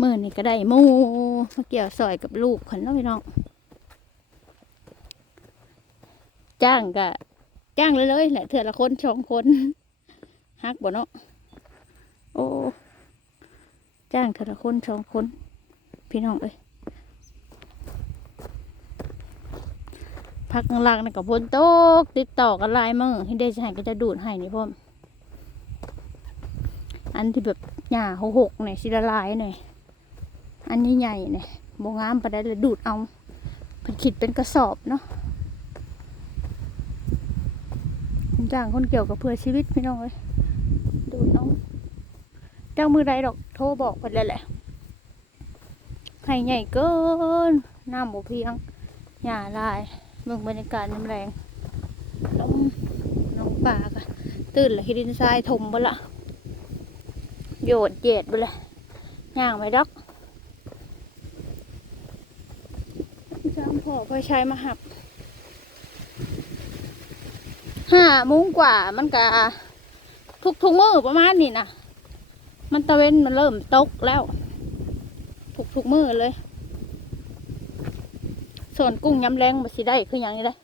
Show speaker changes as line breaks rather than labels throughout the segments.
มื่อนี่ก็ได้หมูมาเกี่ยวซอยกับลูกคนเนาะพี่น้อง จ้างก็จ้างเลยเลยแหละเถื่อละคนสองคนฮักบ่เนาะโอ้จ้างเถื่อละคนสองคน พี่น้องเอ้ยพักหลังนี่กับพนตกติดต่อกันลายมือที่ได้จะให้ก็จะดูดให้นี่พ่อมอันที่แบบหญ้าหกๆเนี่ยสิละลายหน่อย อันนี้ใหญ่เนี่ยบงามไปได้เลยดูดเอาเพิ่นคิดเป็นกระสอบเนาะผมจ้างคนเกี่ยวกับเพื่อชีวิตพี่น้องเลยดูน้องเจ้ามือใดดอกโทรบอกคนเลยแหละให้ใหญ่เกินน้ำบ่เพียงหญ้าลายเมืองบรรยากาศน้ำแรงน้องน้องป่าก็ตื่นละคิดินทรายถมบ่ละโยดเย็ดบ่ละย่างไปดอก จ้างพ่อพ่อใช้มาหับห้าโมงกว่ามันก็ทุกทุกมือประมาณนี้นะมันตะเวนมันเริ่มตกแล้วทุกทุกมือเลย สอนกุ้งยำแรงมาสิได้คืออย่างนี้ได้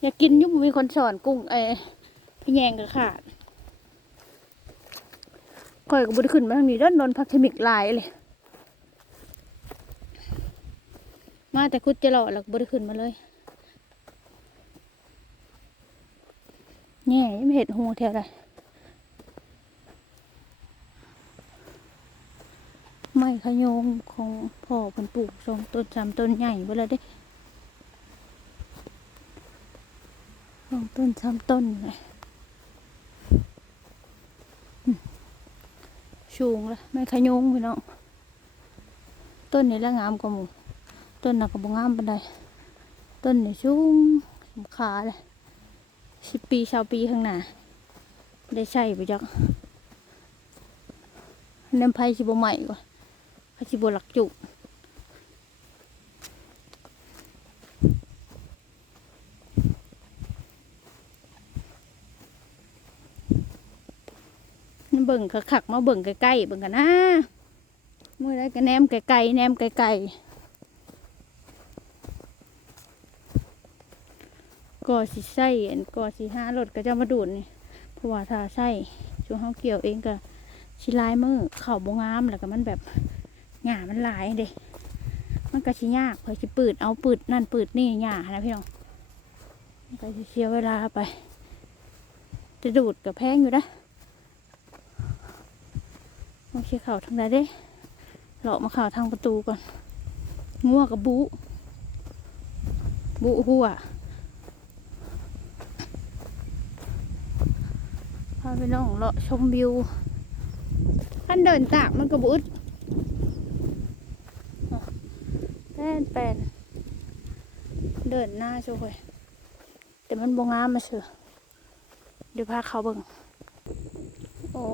อยากกินยุบมีคนสอนกุ้งเออพี่แยงก็ขาดคอยกับบุตรขึ้นมาทางนี้ด้านโดนพักเทมิกลายเลย มาแต่คุดจะหล่อแล้วก็บุตรขึ้นมาเลยแง่ยังเห็นหูแถวใดไม้ขยงของพ่อเพิ่นปลูกสองต้นสามต้นใหญ่เวลาได้สองต้นสามต้นเลยอืมสูงละไม้ขยงพี่น้อง ต้นนี้ละงามกว่าหมู ต้นน่ะก็บ่งามปานใดต้นนี่สูงสำขาเลยสิบปีชาวปีข้างหน้าได้ใช่ไปจักน้ำไผ่สิบใหม่กว่าไผ่สิบหลักจุนี่เบิ่งคักมาเบิ่งใกล้ๆเบิ่งกันนะเมื่อไรก็แนมไกลๆแนมไกลๆ ก็สิใส่อันก็สิห้ารถก็จะมาดูดนี่เพราะว่าถ้าใส่ช่วงเฮาเกี่ยวเองก็สิลายมือเข่าบงามแล้วก็มันแบบหญ้ามันหลายเด้มันก็สิยากเพื่อสิปืดเอาปืดนั่นปืดนี่หญ้านะพี่น้องมันก็สิเสียเวลาไป จะดูดกับแพงอยู่นะโอเคเข่าทางใดเด้เลาะมาเข่าทางประตูก่อนงัวกับบุบุหัว พาไปน้องเลาะชมวิวขั้นเดินตากมันก็บุดแป้นแปนเดินหน้าช่วยแต่มันบงามมาเสือเดี๋ยวพาเขาเบิ่งโอ้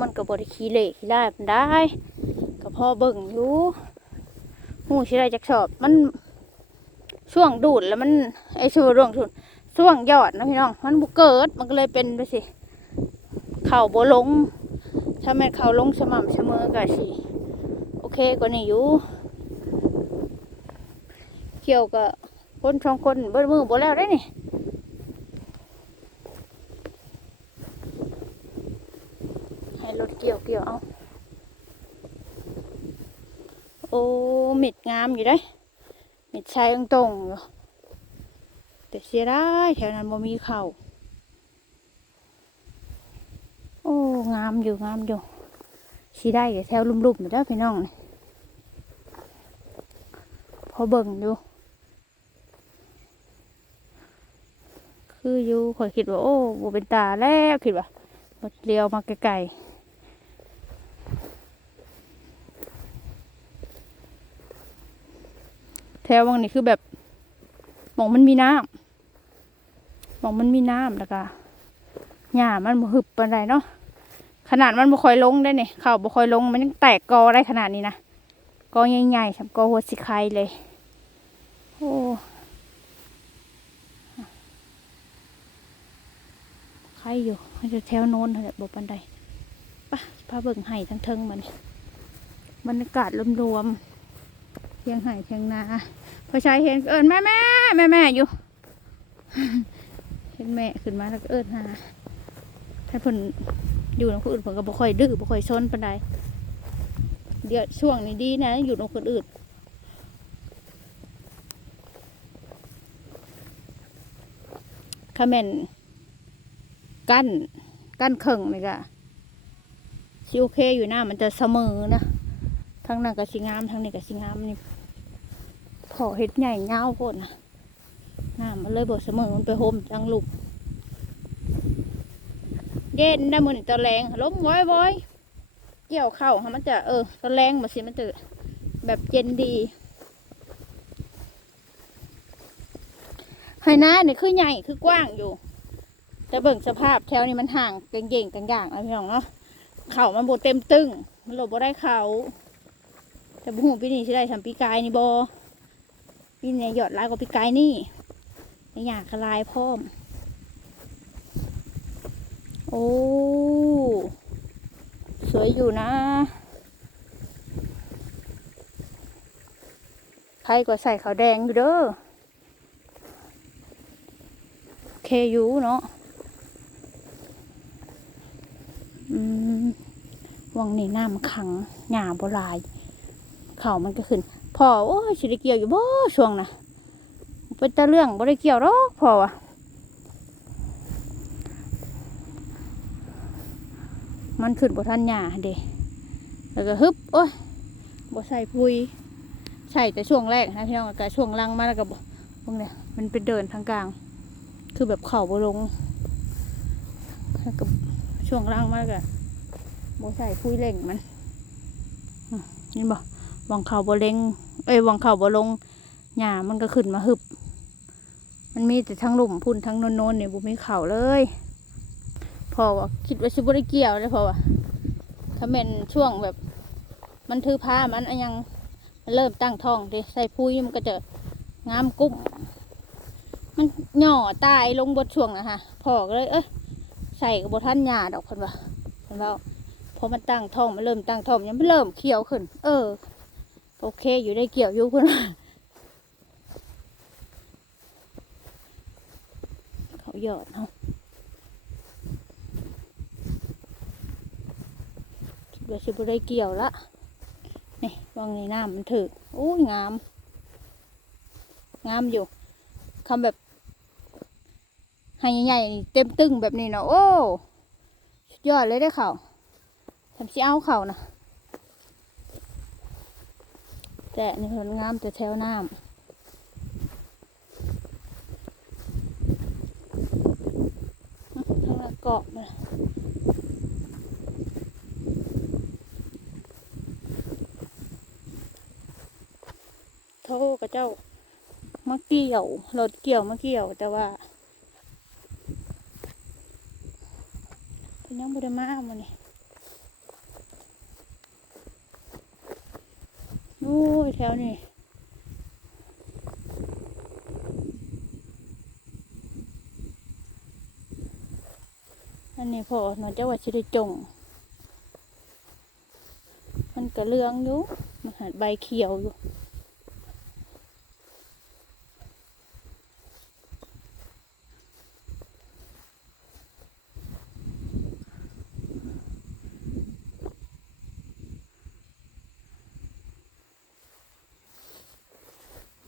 มันก็บริขี้เล็ขี้ได้มันได้ก็พอเบิ่งอยู่หูชิได้จักชอบมันช่วงดูดแล้วมันไอช่วงร่วงทุนช่วงยอดนะพี่น้อง มันบุเกิดมันก็เลยเป็นไปสิ เข่าบ่ลง ถ้าแม่เข่าลงสม่ำเสมอก็สิ โอเคกว่านี้อยู่เกี่ยวกับคนสองคนเบิดมือบ่แล้วได้นี่ให้รถเกี่ยวเกี่ยวเอาโอ้เม็ดงามอยู่ได้เม็ดชายตรงๆอยู่แต่เสียดายแถวนั้นบ่มีเข่า โอ้ งาม อยู่งามอยู่สีได้แถวลุ่มๆอยู่แล้วพี่น้องนี่พอเบิ่งดูคืออยู่ข่อยคิดว่าโอ้บ่เป็นตาแล้วคิดว่าบดเลียวมาไกลๆแถวบางนี่คือแบบหมองมันมีน้ำหมองมันมีน้ำแล้วก็หญ้ามันหึบปานใดเนาะ ขนาดมันบ่ค่อยลงได้เนี่ยข้าบ่ค่อยลงมันยังแตกกอได้ขนาดนี้นะกอใหญ่ๆสำกอหัวสิไคเลยโอ้ใครอยู่มันจะแถวโน้นแหละบ่ปานใดปะพาเบิ่งไห้ทั้งเทิงมันบรรยากาศรวมๆเพียงไห่เพียงนาพอชายเห็นเอิญแม่แม่แม่แม่อยู่เห็นแม่ขึ้นมาแล้วก็เอิญหาถ้าเพิ่น อยู่กับคนอื่นเพิ่นก็บ่ค่อยดื้อบ่ค่อยซนปานใดเดี๋ยวช่วงนี้ดีนะ อยู่กับคนอื่นคาเมนกั้นกั้นเข่งนี่ก็สิโอเคอยู่หนะมันจะเสมอนะทั้งนั้นก็สิงามทั้งนี้ก็สิงามนี่พอเฮ็ดใหญ่เงาวโพดนะน้ำมันเลยบ่เสมอมันไปห่มจังลูก เย็นได้มือนี่ตอนแรงล้มว้อยว้อยเกี่ยวเข้าค่ะมันจะเออตอนแรงมาสิมันจะแบบเย็นดีไหนาเนี่ยคือใหญ่คือกว้างอยู่ แต่เบิ่งสภาพแถวนี้มันห่างกันเก่งกันอย่างนะพี่น้องเนาะเข่ามันโบเต็มตึง มันหลบบ่ได้เขาแต่บุหูปีนี้ใช่ได้ทำปีกายนี่บอปีนี้หยอดลายกว่าปีกายนี่ในอยางกระลายพร้อม อ้ สวยอยู่นะ ใครก็ใส่ขาวแดงอยู่เด้อ เคยูเนาะ อืมวังนี่น้ำขังหญ้าโบลาย เขามันก็ขึ้น พอ โอ้ยสิได้เกี่ยวอยู่บ่ช่วงนะเป็นตะเรื่องบ่ได้เกี่ยวหรอกพอวะ มันขึ้นบทันหญ้าเด้แล้วก็ฮึบโอ้ยบ่ใส่พุยใส่แต่ช่วงแรกนะพี่น้องแต่ช่วงหลังมาแล้วก็บ่พวกเนี้ยมันเป็นเดินทางกลาง คือแบบเข่าบ่ลงแล้วก็ช่วงล่างมาแล้วก็บ่ใส่พุยเล่งมันอืมนี่บ่วังเข่าบ่เล็งเอ้ยวังเข่าบ่ลงหญ้ามันก็ขึ้นมาฮึบ มันมีแต่ทั้งหลุมพุ่นทั้งโนนๆเนี่ยบ่มีเข่าเลย พอว่าคิดว่าชิบุได้เกี่ยวเลยพอว่าถ้าเป็นช่วงแบบ มันถือผ้ามันยังมันเริ่มตั้งท้องดิใส่พุยมันก็จะงามกุ้มมันหย่อตายลงบนช่วงนะฮะพอก็เลย เอ้ยใส่กับบท่านหยาดอกคนว่าคนว่าพอมันตั้งท้องมันเริ่มตั้งท้องยังไม่เริ่มเขียวขึ้น เออ โอเคอยู่ได้เกี่ยวอยู่คนว่าเขาหยอดเนาะ เดี๋ยวสิบุได้เกี่ยวละนี่วางในน้ำมันถึกโอ้ยงาม งามอยู่คำแบบให้ใหญ่ๆเต็มตึงแบบนี้เนาะโอ้สุดยอดเลยได้เขาทำชิเอาเขานะแต่นี่มันงามแต่แถวน้ำทางละเกาะมา โทษกับเจ้ามาเกี่ยว รถเกี่ยวมาเกี่ยว แต่ว่าเพิ่นยังบ่ได้มามื้อนี้โอ้ยแถวนี้อันนี้พอหนูจะว่าสิได้จง มันก็เลืองอยู่ มันหัดใบเขียวอยู่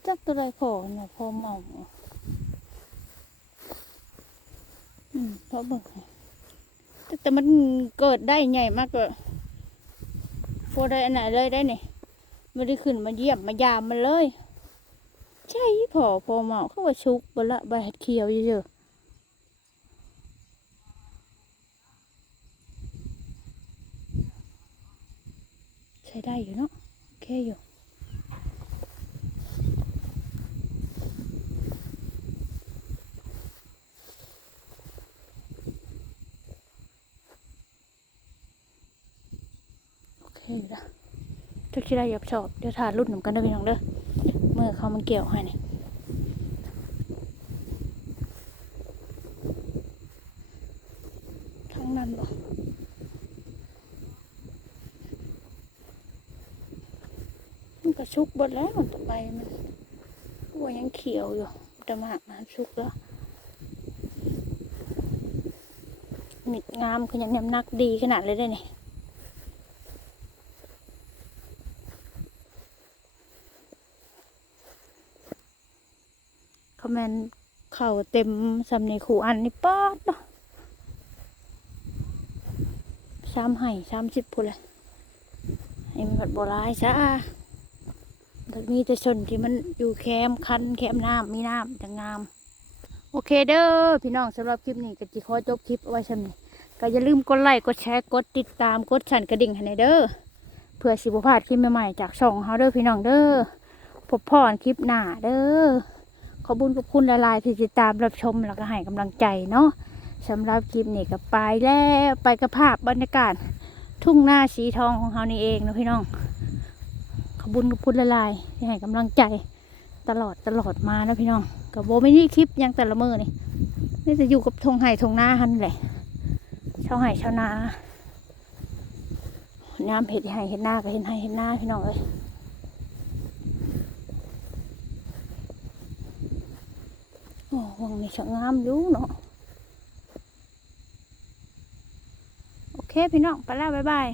จักตัวใดพอเนี่ยพอเมาอืมพราะเบิ่งแต่แต่มันเกิดได้ใหญ่มากเลยพอได้อันไหนเลยได้นี่ไม่ได้ขึ้นมาเยี่ยมมายามมันเลย ใช่พอพอเมาเขาว่าชุกบละใบเขียวเยอะๆใช้ได้อยู่เนาะโอเคอยู่ อเคอยู่ละถ้าคิดได้ยากชอบเดี๋ยวทานรุ่นหนุ่มกันเด้อพี่น้องเด้อเมื่อเขามันเกี่ยวให้นี่ทั้งนั้นบ่ก็ชุกบดแล้วต่อไปมันหัวยังเขียวอยู่แต่มากมันชุกแล้วมิดงามคือยังน้ำหนักดีขนาดเลยได้นี่ค อมเมนเข่าเต็มสำเนีขู่อันนี่ป๊อดเนาะสามไห่สามสิบพูดเลยไอ้มันแบบโบราณซะแต่มีแต่ชนที่มันอยู่แคมคันแคมน้ำมีน้ำจะงาม โอเคเด้อพี่น้องสำหรับคลิปนี้ก็จิขอจบคลิปเอาไว้ชำนี้ก็อย่าลืมกดไลค์กดแชร์กดติดตามกดสั่นกระดิ่งให้ในเด้อเพื่อสิบพลาดคลิปใหม่ๆจากช่องเฮาเด้อพี่น้องเด้อพบพ่อนคลิปหน้าเด้อ ขอบุญกับคุณหลายๆที่ติดตามรับชมแล้วก็ให้กำลังใจเนาะสำหรับคลิปนี้ก็ไปแล้วไปกับภาพบรรยากาศ ทุ่งนาสีทองของเฮานี่เองนะพี่น้อง ขอบุญกับคุณหลายๆที่ให้กำลังใจตลอดตลอดมานะพี่น้องกับโบไม่นี่คลิปยังแต่ละมือนี่นี่จะอยู่กับทงไห่ทงหน้าหันแหละชาวไห่ชาวนาน้ำเห็ดไห่เห็ดหน้าก็เห็นไห่เห็ดหน้าพี่น้องเอ้ย โอ้วังนี่ช่างงามอยู่เนาะโอเคพี่น้องไปแล้วบ๊ายบาย